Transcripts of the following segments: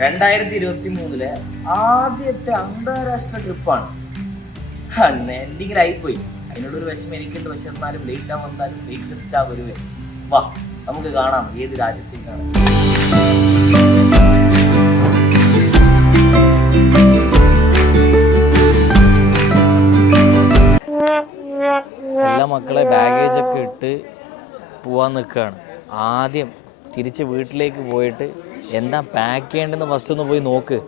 2023 ആദ്യത്തെ അന്താരാഷ്ട്ര ട്രിപ്പാണ്. എൻഡിങ്ങിൽ ആയിപ്പോയി. അതിനോടൊരു വിഷമം എനിക്കുണ്ട്. പക്ഷെ എന്നാലും ലേറ്റ് ആ വന്നാലും ലേറ്റസ്റ്റ് ആ വരുവേ. വാ നമുക്ക് കാണാം ഏത് രാജ്യത്തേക്കാണ്. എല്ലാ മക്കളെ ബാഗേജ് ഒക്കെ ഇട്ട് പോവാൻ നിൽക്കുകയാണ്. ആദ്യം തിരിച്ച് വീട്ടിലേക്ക് പോയിട്ട് എന്താ പാക്ക് ചെയ്യേണ്ടതെന്ന് ഫസ്റ്റ് ഒന്ന് പോയി നോക്ക്.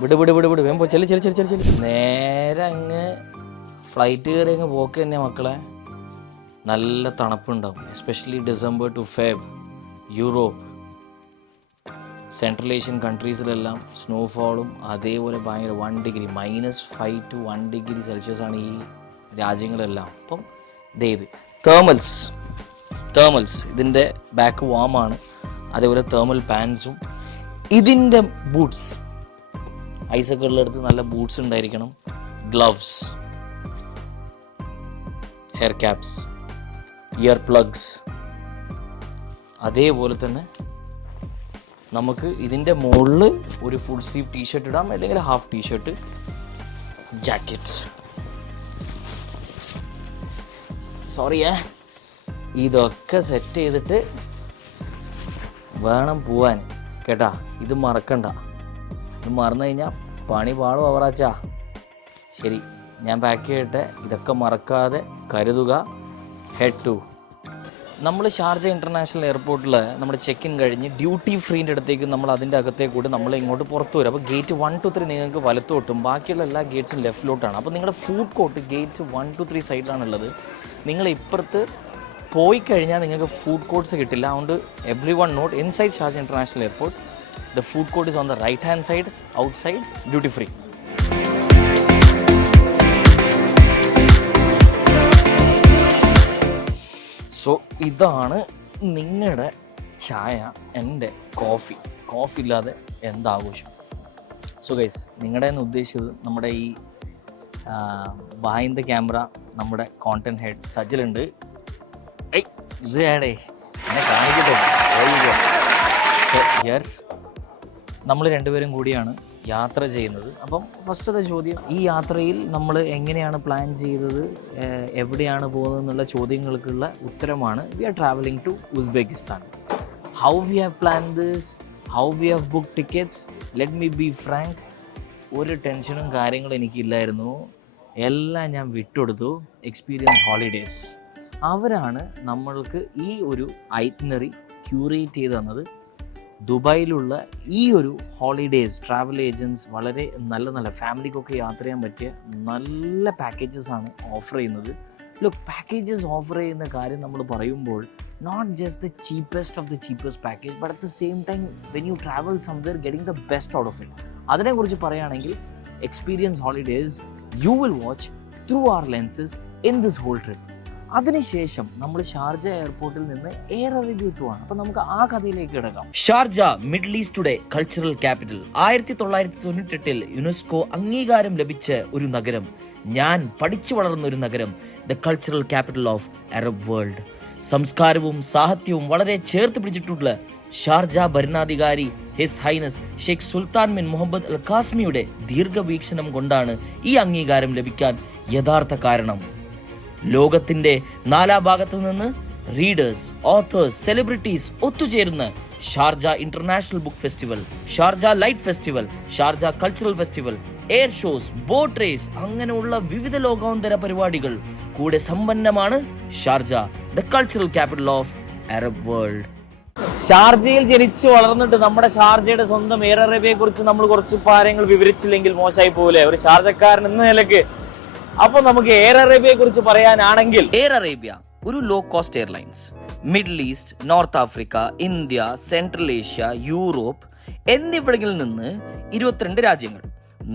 വിട് വേഗം പോയി ചെല്ലി നേരെ അങ്ങ് ഫ്ലൈറ്റ് കയറി അങ്ങ് പോക്ക് തന്നെ മക്കളെ. നല്ല തണുപ്പുണ്ടാവും. Especially December to Feb. Europe, central Asian കൺട്രീസിലെല്ലാം സ്നോഫോളും അതേപോലെ ഭയങ്കര 1 ഡിഗ്രി -5 to 1 ഡിഗ്രി സെൽഷ്യസ് ആണ് ഈ രാജ്യങ്ങളെല്ലാം. അപ്പം ഇത് തേർമൽസ് ഇതിൻ്റെ ബാക്ക് വാമാണ്. അതേപോലെ തേർമൽ പാൻസും ഇതിൻ്റെ ബൂട്ട്സ്, ഐസൊക്കെ ഉള്ളിടത്ത് നല്ല ബൂട്ട്സ് ഉണ്ടായിരിക്കണം. Gloves, hair caps, year plugs. അതേപോലെ തന്നെ നമുക്ക് ഇതിൻ്റെ മുകളിൽ ഒരു ഫുൾ സ്ലീവ് ടീഷർട്ട് ഇടാം, അല്ലെങ്കിൽ ഹാഫ് ടീഷർട്ട്, ജാക്കറ്റ്. സോറിയേ, ഇതൊക്കെ സെറ്റ് ചെയ്തിട്ട് വേണം പോവാൻ കേട്ടാ. ഇത് മറക്കണ്ട. ഇത് മറന്നു കഴിഞ്ഞാൽ പണി പാടും അവറാച്ചാ. ശരി, ഞാൻ പാക്ക് ചെയ്യട്ടെ. ഇതൊക്കെ മറക്കാതെ കരുതുക. ഹെഡ് ടു നമ്മൾ ഷാർജ ഇൻ്റർനാഷണൽ എയർപോർട്ടിൽ നമ്മുടെ ചെക്ക് ഇൻ കഴിഞ്ഞ് ഡ്യൂട്ടി ഫ്രീൻ്റെ അടുത്തേക്ക് നമ്മൾ അതിൻ്റെ അകത്തേക്ക് കൂടി നമ്മൾ ഇങ്ങോട്ട് പുറത്തു വരും. അപ്പോൾ ഗേറ്റ് 1 to 3 നിങ്ങൾക്ക് വലത്തോട്ടും ബാക്കിയുള്ള എല്ലാ ഗേറ്റ്സും ലെഫ്റ്റിലോട്ടാണ്. അപ്പോൾ നിങ്ങളുടെ ഫുഡ് കോർട്ട് ഗേറ്റ് 1 to 3 സൈഡിലാണുള്ളത്. നിങ്ങൾ ഇപ്പുറത്ത് പോയി കഴിഞ്ഞാൽ നിങ്ങൾക്ക് ഫുഡ് കോർട്ട്സ് കിട്ടില്ല. അതുകൊണ്ട് everyone note, inside Sharjah international airport the food court is on the right hand side, outside duty free. So ഇതാണ് നിങ്ങളുടെ ചായ, എൻ്റെ കോഫി ഇല്ലാതെ എന്താഘോഷം. സോ ഗൈസ്, നിങ്ങളുടെ ഉദ്ദേശിച്ചത് നമ്മുടെ ഈ ബിഹൈൻഡ് ദ ക്യാമറ നമ്മുടെ കോണ്ടന്റ് ഹെഡ് സജിലുണ്ട്. ഇത് ഏടേ എന്നെ കാണിക്കട്ടെ. നമ്മൾ രണ്ടുപേരും കൂടിയാണ് യാത്ര ചെയ്യുന്നത്. അപ്പം ഫസ്റ്റത്തെ ചോദ്യം, ഈ യാത്രയിൽ നമ്മൾ എങ്ങനെയാണ് പ്ലാൻ ചെയ്തത്, എവിടെയാണ് പോകുന്നത് എന്നുള്ള ചോദ്യങ്ങൾക്കുള്ള ഉത്തരമാണ്. We are travelling to Uzbekistan. How we have plan this, how we have book tickets. Let me be frank, ഒരു ടെൻഷനും കാര്യങ്ങളും എനിക്കില്ലായിരുന്നു. എല്ലാം ഞാൻ വിട്ടുകൊടുത്തു. എക്സ്പീരിയൻസ് ഹോളിഡേയ്സ് അവരാണ് നമ്മൾക്ക് ഈ ഒരു ഐറ്റിനറി ക്യൂറേറ്റ് ചെയ്ത് തന്നത്. ദുബായിലുള്ള ഈ ഒരു ഹോളിഡേയ്സ് ട്രാവൽ ഏജൻസ് വളരെ നല്ല ഫാമിലിക്കൊക്കെ യാത്ര ചെയ്യാൻ പറ്റിയ നല്ല പാക്കേജസ് ആണ് ഓഫർ ചെയ്യുന്നത്. ലുക്ക്, പാക്കേജസ് ഓഫർ ചെയ്യുന്ന കാര്യം നമ്മൾ പറയുമ്പോൾ not just the cheapest of the cheapest package, but at the same time when you travel somewhere getting the best out of it. അതിനെക്കുറിച്ച് പറയുകയാണെങ്കിൽ Experience Holidays you will watch through our lenses in this whole trip. അതിനുശേഷം നമ്മൾ Sharjah എയർപോർട്ടിൽ നിന്ന് air അറേബ്യയ്ക്ക് പോവാണ്. അപ്പൊ നമുക്ക് ആ കഥയിലേക്ക് കിടക്കാം. ഷാർജ മിഡിൽ ഈസ്റ്റുടെ കൾച്ചറൽ ക്യാപിറ്റൽ. 1998 യുനെസ്കോ അംഗീകാരം ലഭിച്ച ഒരു നഗരം, ഞാൻ പഠിച്ചു വളർന്ന ഒരു നഗരം, the cultural capital of Arab world. സംസ്കാരവും സാഹിത്യവും വളരെ ചേർത്ത് പിടിച്ചിട്ടുള്ള ഷാർജ ഭരണാധികാരി His Highness Sheikh Sultan bin Muhammad Al ഖാസ്മിയുടെ ദീർഘവീക്ഷണം കൊണ്ടാണ് ഈ അംഗീകാരം ലഭിക്കാൻ യഥാർത്ഥ കാരണം. ലോകത്തിന്റെ നാനാഭാഗത്തു നിന്ന് റീഡേഴ്സ്, ഓഥേഴ്സ്, സെലിബ്രിറ്റീസ് ഒത്തുചേരുന്ന Sharjah international book festival, Sharjah light festival, Sharjah cultural festival, air shows, boat race, അങ്ങനെയുള്ള വിവിധ ലോകാന്തര പരിപാടികൾ കൂടെ സമ്പന്നമാണ് Sharjah, the cultural capital of Arab world. ഷാർജയിൽ ജനിച്ചു വളർന്നിട്ട് നമ്മുടെ ഷാർജയുടെ സ്വന്തം എയർ അറേബ്യയെ കുറിച്ച് നമ്മൾ കുറച്ച് കാര്യങ്ങൾ വിവരിച്ചില്ലെങ്കിൽ മോശമായി പോലെ ഒരു ഷാർജക്കാരൻ എന്ന നിലയ്ക്ക്. അപ്പൊ നമുക്ക് എയർ അറേബ്യയെ കുറിച്ച് പറയാനാണെങ്കിൽ, എയർ അറേബ്യ ഒരു low cost airlines. Middle East, North Africa, India, Central Asia, Europe എന്നിവിടങ്ങളിൽ നിന്ന് 22 രാജ്യങ്ങൾ,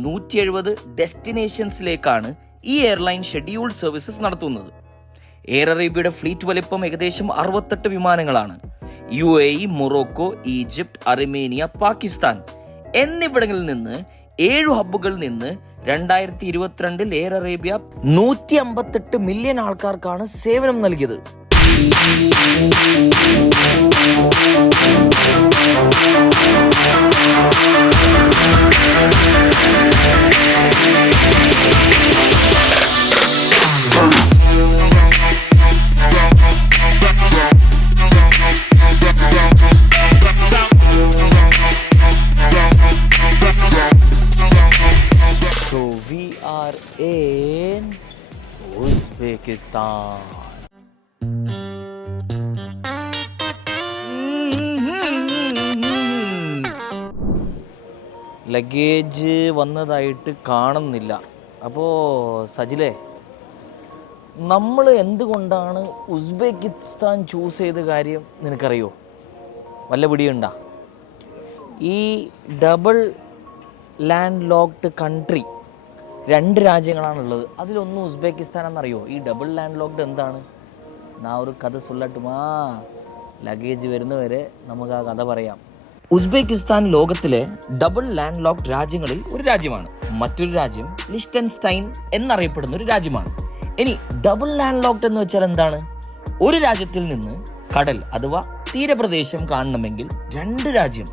170 ഡെസ്റ്റിനേഷൻസിലേക്കാണ് ഈ എയർലൈൻ ഷെഡ്യൂൾ സർവീസസ് നടത്തുന്നത്. എയർ അറേബ്യയുടെ ഫ്ലീറ്റ് വലിപ്പം ഏകദേശം 68 വിമാനങ്ങളാണ്. UAE, Morocco, Egypt, Armenia, Pakistan എന്നിവിടങ്ങളിൽ നിന്ന് 7 ഹബ്ബുകളിൽ നിന്ന് 2022 എയർ അറേബ്യ 158 മില്യൺ ആൾക്കാർക്കാണ് സേവനം നൽകിയത്. in Uzbekistan. ലഗേജ് വന്നതായിട്ട് കാണുന്നില്ല. അപ്പോൾ സജിലേ, നമ്മൾ എന്തുകൊണ്ടാണ് ഉസ്ബെക്കിസ്ഥാൻ ചൂസ് ചെയ്ത കാര്യം നിനക്കറിയോ? വല്ല പിടിയുണ്ടാ? ഈ ഡബിൾ ലാൻഡ് ലോക്ക്ഡ് കൺട്രി 2 രാജ്യങ്ങളാണുള്ളത്. അതിലൊന്ന് ഉസ്ബെക്കിസ്ഥാൻ എന്നറിയോ? ഈ ഡബിൾ ലാൻഡ് ലോക്ക്ഡ് എന്താണ്? ഞാൻ ഒരു കഥ ചൊല്ലട്ടുമാ, ലഗേജ് വരുന്നവരെ നമുക്ക് ആ കഥ പറയാം. ഉസ്ബെക്കിസ്ഥാൻ ലോകത്തിലെ ഡബിൾ ലാൻഡ് ലോക്ക്ഡ് രാജ്യങ്ങളിൽ ഒരു രാജ്യമാണ്. മറ്റൊരു രാജ്യം ലിസ്റ്റൻസ്റ്റൈൻ എന്നറിയപ്പെടുന്ന ഒരു രാജ്യമാണ്. ഇനി ഡബിൾ ലാൻഡ് ലോക്ക്ഡ് എന്ന് വെച്ചാൽ എന്താണ്? ഒരു രാജ്യത്തിൽ നിന്ന് കടൽ അഥവാ തീരപ്രദേശം കാണണമെങ്കിൽ 2 രാജ്യം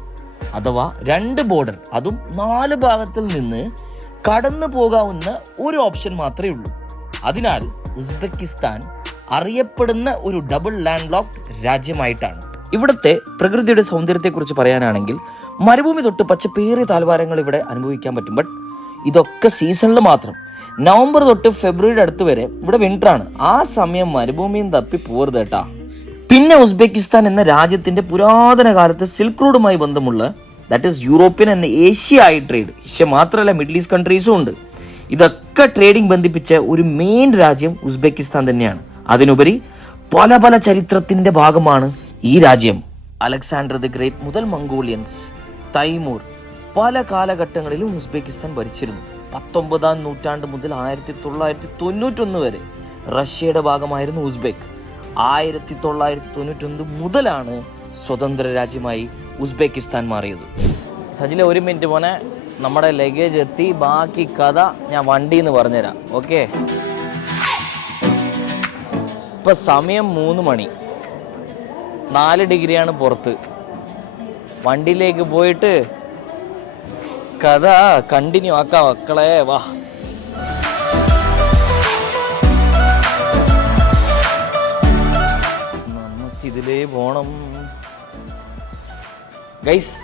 അഥവാ 2 ബോർഡർ, അതും 4 ഭാഗത്തിൽ നിന്ന് കടന്നു പോകാവുന്ന ഒരു ഓപ്ഷൻ മാത്രമേ ഉള്ളൂ. അതിനാൽ ഉസ്ബെക്കിസ്ഥാൻ അറിയപ്പെടുന്ന ഒരു ഡബിൾ ലാൻഡ് ലോക്ക്ഡ് രാജ്യമായിട്ടാണ്. ഇവിടുത്തെ പ്രകൃതിയുടെ സൗന്ദര്യത്തെക്കുറിച്ച് പറയാനാണെങ്കിൽ മരുഭൂമി തൊട്ട് പച്ചപ്പേറിയ താഴ്വാരങ്ങൾ ഇവിടെ അനുഭവിക്കാൻ പറ്റും. ബട്ട് ഇതൊക്കെ സീസണിൽ മാത്രം. നവംബർ തൊട്ട് ഫെബ്രുവരിയുടെ അടുത്ത് വരെ ഇവിടെ വിന്ററാണ്. ആ സമയം മരുഭൂമിയും തപ്പി പോരുത് കേട്ടാ. പിന്നെ ഉസ്ബെക്കിസ്ഥാൻ എന്ന രാജ്യത്തിന്റെ പുരാതന കാലത്ത് സിൽക്ക് റോഡുമായി ബന്ധമുള്ള, that is European and Asia trade, Asia മാത്രമല്ല മിഡിൽ ഈസ്റ്റ് കൺട്രീസും ഉണ്ട്. ഇതൊക്കെ ട്രേഡിംഗ് ബന്ധിപ്പിച്ച ഒരു മെയിൻ രാജ്യം ഉസ്ബെക്കിസ്ഥാൻ തന്നെയാണ്. അതിനുപരി പല പല ചരിത്രത്തിന്റെ ഭാഗമാണ് ഈ രാജ്യം. അലക്സാണ്ടർ ദി ഗ്രേറ്റ് മുതൽ മംഗോളിയൻസ്, തൈമൂർ പല കാലഘട്ടങ്ങളിലും ഉസ്ബെക്കിസ്ഥാൻ ഭരിച്ചിരുന്നു. 19-ാം നൂറ്റാണ്ട് മുതൽ 1991 വരെ റഷ്യയുടെ ഭാഗമായിരുന്നു ഉസ്ബെക്ക്. 1991 മുതലാണ് സ്വതന്ത്ര രാജ്യമായി ഉസ്ബെക്കിസ്ഥാൻ മാറിയത്. സജില, ഒരു മിനിറ്റ് മോനെ, നമ്മുടെ ലഗേജ് എത്തി. ബാക്കി കഥ ഞാൻ വണ്ടിയിൽ നിന്ന് പറഞ്ഞുതരാം. ഓക്കെ, ഇപ്പം സമയം 3 മണി, 4 ഡിഗ്രിയാണ് പുറത്ത്. വണ്ടിയിലേക്ക് പോയിട്ട് കഥ കണ്ടിന്യൂ ആക്കാം മക്കളെ. വാ, നമുക്കിതിലേ പോണം ഗൈസ്.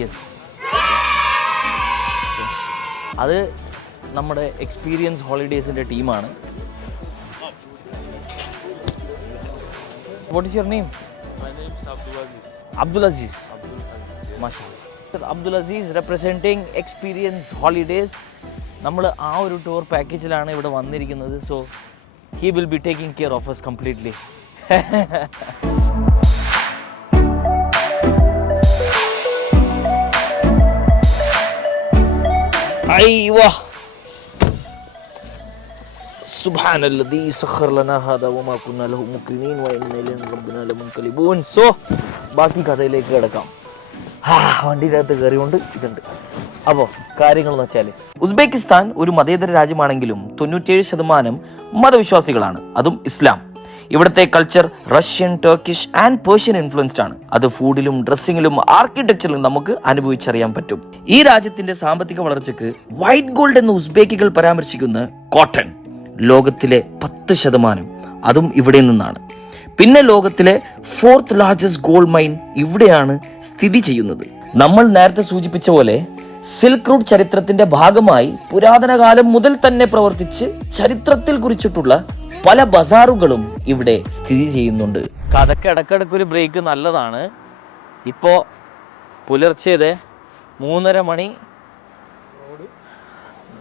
യെസ്, അത് നമ്മുടെ എക്സ്പീരിയൻസ് ഹോളിഡേയ്സിൻ്റെ ടീമാണ്. What is your name? My name is Abdulaziz. Abdul Aziz. മാഷാഅല്ലാഹ്. Abdul Aziz representing experience holidays. നമ്മൾ ആ ഒരു ടൂർ പാക്കേജിലാണ് ഇവിടെ വന്നിരിക്കുന്നത്. So he will be taking care of us completely. അയ്യോ, സുബ്ഹാനല്ലദീ സഖറ ലനാ ഹാദാ വമാ കുന്നാ ലഹു മുഖ്രിനീൻ വഇന്നാ ഇലൈഹി റബ്ബിനാ ലമുൻകലിബൂൻ. സോ ബാക്കി കഥയിലേക്ക് കിടക്കാം. വണ്ടിയുടെ അകത്ത് കയറിയോണ്ട് ഇതുണ്ട്. അപ്പോൾ കാര്യങ്ങളെന്ന് വെച്ചാൽ, ഉസ്ബെക്കിസ്ഥാൻ ഒരു മതേതര രാജ്യമാണെങ്കിലും 97% മതവിശ്വാസികളാണ്, അതും ഇസ്ലാം. ഇവിടുത്തെ culture Russian, Turkish and Persian influenced ആണ്. അത് ഫുഡിലും ഡ്രസ്സിങ്ങിലും ആർക്കിടെക്ചറിലും നമുക്ക് അനുഭവിച്ചറിയാൻ പറ്റും. ഈ രാജ്യത്തിന്റെ സാമ്പത്തിക വളർച്ചയ്ക്ക് വൈറ്റ് ഗോൾഡ് എന്ന് ഉസ്ബെക്കികൾ പരാമർശിക്കുന്ന കോട്ടൺ ലോകത്തിലെ 10%, അതും ഇവിടെ നിന്നാണ്. പിന്നെ ലോകത്തിലെ 4th ലാർജസ്റ്റ് ഗോൾഡ് മൈൻ ഇവിടെയാണ് സ്ഥിതി ചെയ്യുന്നത്. നമ്മൾ നേരത്തെ സൂചിപ്പിച്ച പോലെ സിൽക്ക് റൂട്ട് ചരിത്രത്തിന്റെ ഭാഗമായി പുരാതന കാലം മുതൽ തന്നെ പ്രവർത്തിച്ച് ചരിത്രത്തിൽ കുറിച്ചിട്ടുള്ള പല ബസാറുകളും ഇവിടെ സ്ഥിതി ചെയ്യുന്നുണ്ട്. കഥക്ക് ഇടക്കിടക്ക് ഒരു ബ്രേക്ക് നല്ലതാണ്. ഇപ്പോൾ പുലർച്ചെ 3:30 മണി.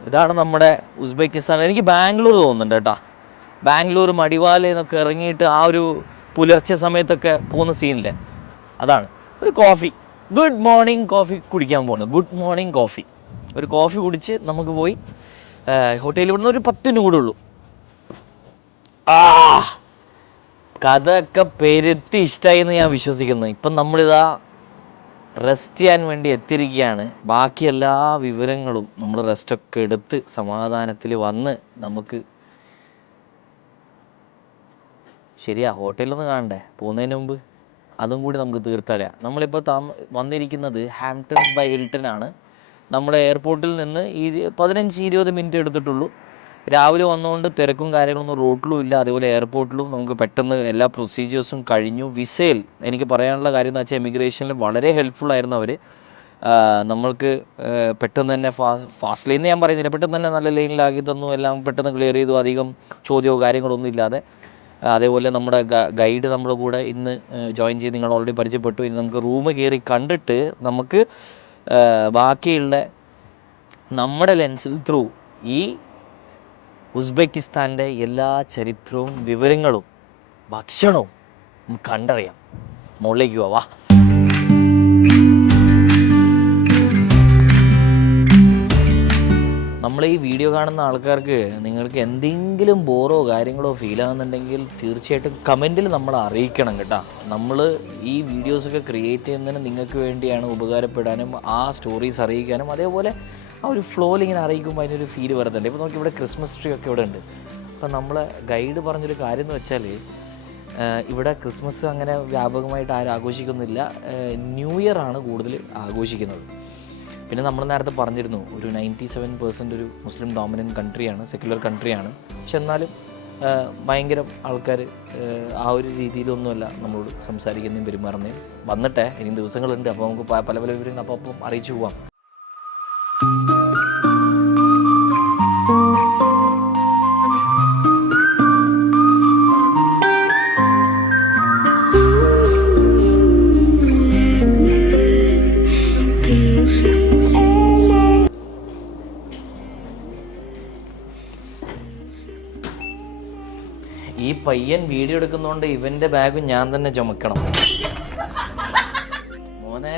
ഇതാണ് നമ്മുടെ ഉസ്ബെക്കിസ്ഥാൻ. എനിക്ക് ബാംഗ്ലൂർ തോന്നുന്നുണ്ട് കേട്ടോ. ബാംഗ്ലൂർ മടിവാലയെന്നൊക്കെ ഇറങ്ങിയിട്ട് ആ ഒരു പുലർച്ചെ സമയത്തൊക്കെ പോകുന്ന സീനില്ലേ, അതാണ്. ഒരു കോഫി, ഗുഡ് മോർണിംഗ് കോഫി കുടിക്കാൻ പോകുന്നത്. ഗുഡ് മോർണിംഗ് കോഫി, ഒരു കോഫി കുടിച്ച് നമുക്ക് പോയി ഹോട്ടലിൽ ഇവിടുന്ന് ഒരു 10 കൂടെ ഉള്ളൂ. കഥയൊക്കെ പെരുത്തി ഇഷ്ടമായി എന്ന് ഞാൻ വിശ്വസിക്കുന്നു. ഇപ്പം നമ്മളിതാ റെസ്റ്റ് ചെയ്യാൻ വേണ്ടി എത്തിയിരിക്കുകയാണ്. ബാക്കി എല്ലാ വിവരങ്ങളും നമ്മൾ റെസ്റ്റൊക്കെ എടുത്ത് സമാധാനത്തിൽ വന്ന് നമുക്ക് ശരിയാ ഹോട്ടലിലൊന്നും കാണണ്ടേ പോകുന്നതിന് മുമ്പ്, അതും കൂടി നമുക്ക് തീർത്തറിയാം. നമ്മളിപ്പോൾ വന്നിരിക്കുന്നത് ഹാംപ്ടൺസ് ബൈ ഹിൽട്ടൺ ആണ്. നമ്മുടെ എയർപോർട്ടിൽ നിന്ന് 15-20 മിനിറ്റ് എടുത്തിട്ടുള്ളൂ. രാവിലെ വന്നുകൊണ്ട് തിരക്കും കാര്യങ്ങളൊന്നും റോഡിലും ഇല്ല, അതേപോലെ എയർപോർട്ടിലും നമുക്ക് പെട്ടെന്ന് എല്ലാ പ്രൊസീജിയേഴ്സും കഴിഞ്ഞു. വിസയിൽ എനിക്ക് പറയാനുള്ള കാര്യം എന്ന് വെച്ചാൽ എമിഗ്രേഷനിൽ വളരെ ഹെൽപ്ഫുൾ ആയിരുന്നു അവർ. നമ്മൾക്ക് പെട്ടെന്ന് തന്നെ ഫാസ്റ്റ് ലൈൻ ഞാൻ പറയുന്നില്ല, പെട്ടെന്ന് തന്നെ നല്ല ലൈനിലാക്കി തന്നു, എല്ലാം പെട്ടെന്ന് ക്ലിയർ ചെയ്തു, അധികം ചോദ്യമോ കാര്യങ്ങളൊന്നും ഇല്ലാതെ. അതേപോലെ നമ്മുടെ ഗൈഡ് നമ്മുടെ കൂടെ ഇന്ന് ജോയിൻ ചെയ്ത് നിങ്ങൾ ഓൾറെഡി പരിചയപ്പെട്ടു. ഇനി നമുക്ക് റൂം കയറി കണ്ടിട്ട് നമുക്ക് ബാക്കിയുള്ള നമ്മുടെ ലെൻസിൽ ത്രൂ ഈ ഉസ്ബെക്കിസ്ഥാൻ്റെ എല്ലാ ചരിത്രവും വിവരങ്ങളും ഭക്ഷണവും കണ്ടറിയാം. മുകളിലേക്ക് പോവാ. നമ്മൾ ഈ വീഡിയോ കാണുന്ന ആൾക്കാർക്ക് നിങ്ങൾക്ക് എന്തെങ്കിലും ബോറോ കാര്യങ്ങളോ ഫീൽ ആകുന്നുണ്ടെങ്കിൽ തീർച്ചയായിട്ടും കമൻറ്റിൽ നമ്മളെ അറിയിക്കണം കേട്ടോ. നമ്മൾ ഈ വീഡിയോസൊക്കെ ക്രിയേറ്റ് ചെയ്യുന്നതിന് നിങ്ങൾക്ക് വേണ്ടിയാണ്, ഉപകാരപ്പെടാനും ആ സ്റ്റോറീസ് അറിയിക്കാനും. അതേപോലെ ആ ഒരു ഫ്ലോയിൽ ഇങ്ങനെ അറിയിക്കുമ്പോൾ അതിനൊരു ഫീൽ വരുന്നുണ്ട്. ഇപ്പോൾ നോക്കി ഇവിടെ ക്രിസ്മസ് ട്രീ ഒക്കെ ഇവിടെ ഉണ്ട്. അപ്പോൾ നമ്മളെ ഗൈഡ് പറഞ്ഞൊരു കാര്യം എന്ന് വെച്ചാൽ ഇവിടെ ക്രിസ്മസ് അങ്ങനെ വ്യാപകമായിട്ട് ആരും ആഘോഷിക്കുന്നില്ല, ന്യൂ ഇയർ ആണ് കൂടുതൽ ആഘോഷിക്കുന്നത്. പിന്നെ നമ്മൾ നേരത്തെ പറഞ്ഞിരുന്നു ഒരു 97% ഒരു മുസ്ലിം ഡോമിനൻ്റ് കൺട്രിയാണ്, സെക്യുലർ കൺട്രിയാണ്. പക്ഷെ എന്നാലും ഭയങ്കര ആൾക്കാർ ആ ഒരു രീതിയിലൊന്നുമല്ല നമ്മളോട് സംസാരിക്കുന്നതും പെരുമാറുന്നതും. വന്നിട്ടേ ഇനി ദിവസങ്ങളുണ്ട്, അപ്പോൾ നമുക്ക് പല പല വിവരങ്ങൾ അപ്പം അറിയിച്ചു പോവാം. ഈ പയ്യൻ വീഡിയോ എടുക്കുന്നതുകൊണ്ട് ഇവന്റെ ബാഗും ഞാൻ തന്നെ ചുമക്കണം. മോനെ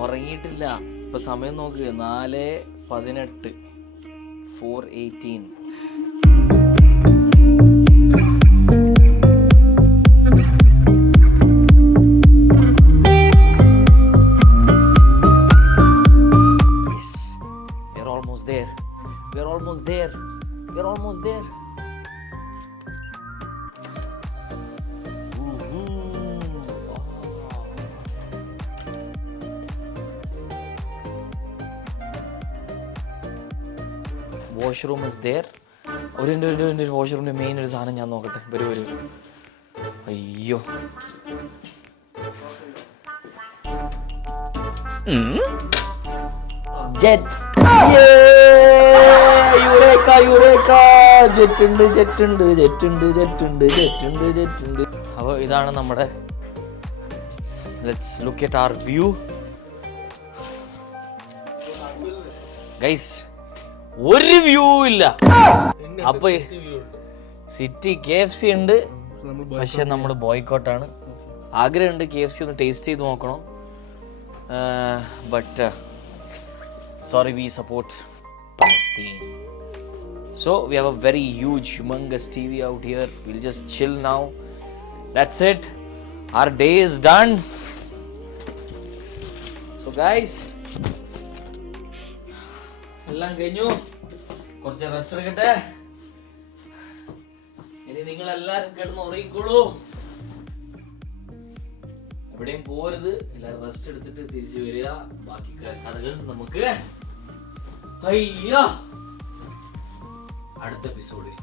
ഉറങ്ങിയിട്ടില്ല. ഇപ്പൊ സമയം നോക്ക്, 4:18, 4:18. We're almost there. Washroom is there. ഒരു വാഷ്റൂമിൻ്റെ മെയിൻ ഒരു സാധനം ഞാൻ നോക്കട്ടെ. വരൂ. അയ്യോ, ജെറ്റ് ജെറ്റ്. അപ്പോൾ ഇതാണ് നമ്മുടെ, let's look at our view guys. ഒരു വ്യൂ ഇല്ല. അപ്പൊ സിറ്റി KFC ഉണ്ട്, പക്ഷെ നമ്മൾ ബോയ്ക്കോട്ടാണ്. ആഗ്രഹമുണ്ട് KFC ഒന്ന് ടേസ്റ്റ് ചെയ്ത് നോക്കണം. But sorry, we support Palestine. So we have a very huge, humongous TV out here. We'll just chill now. That's it. Our day is done. So guys, എല്ലാം കഴിഞ്ഞു. കുറച്ച് റെസ്റ്റ് എടുക്കട്ടെ. ഇനി നിങ്ങൾ എല്ലാവരും കിടന്ന് ഉറങ്ങിക്കോളൂ, എവിടെയും പോരുത്. എല്ലാവരും റെസ്റ്റ് എടുത്തിട്ട് തിരിച്ചു വരിക. ബാക്കി കഥകൾ നമുക്ക് അടുത്ത എപ്പിസോഡിൽ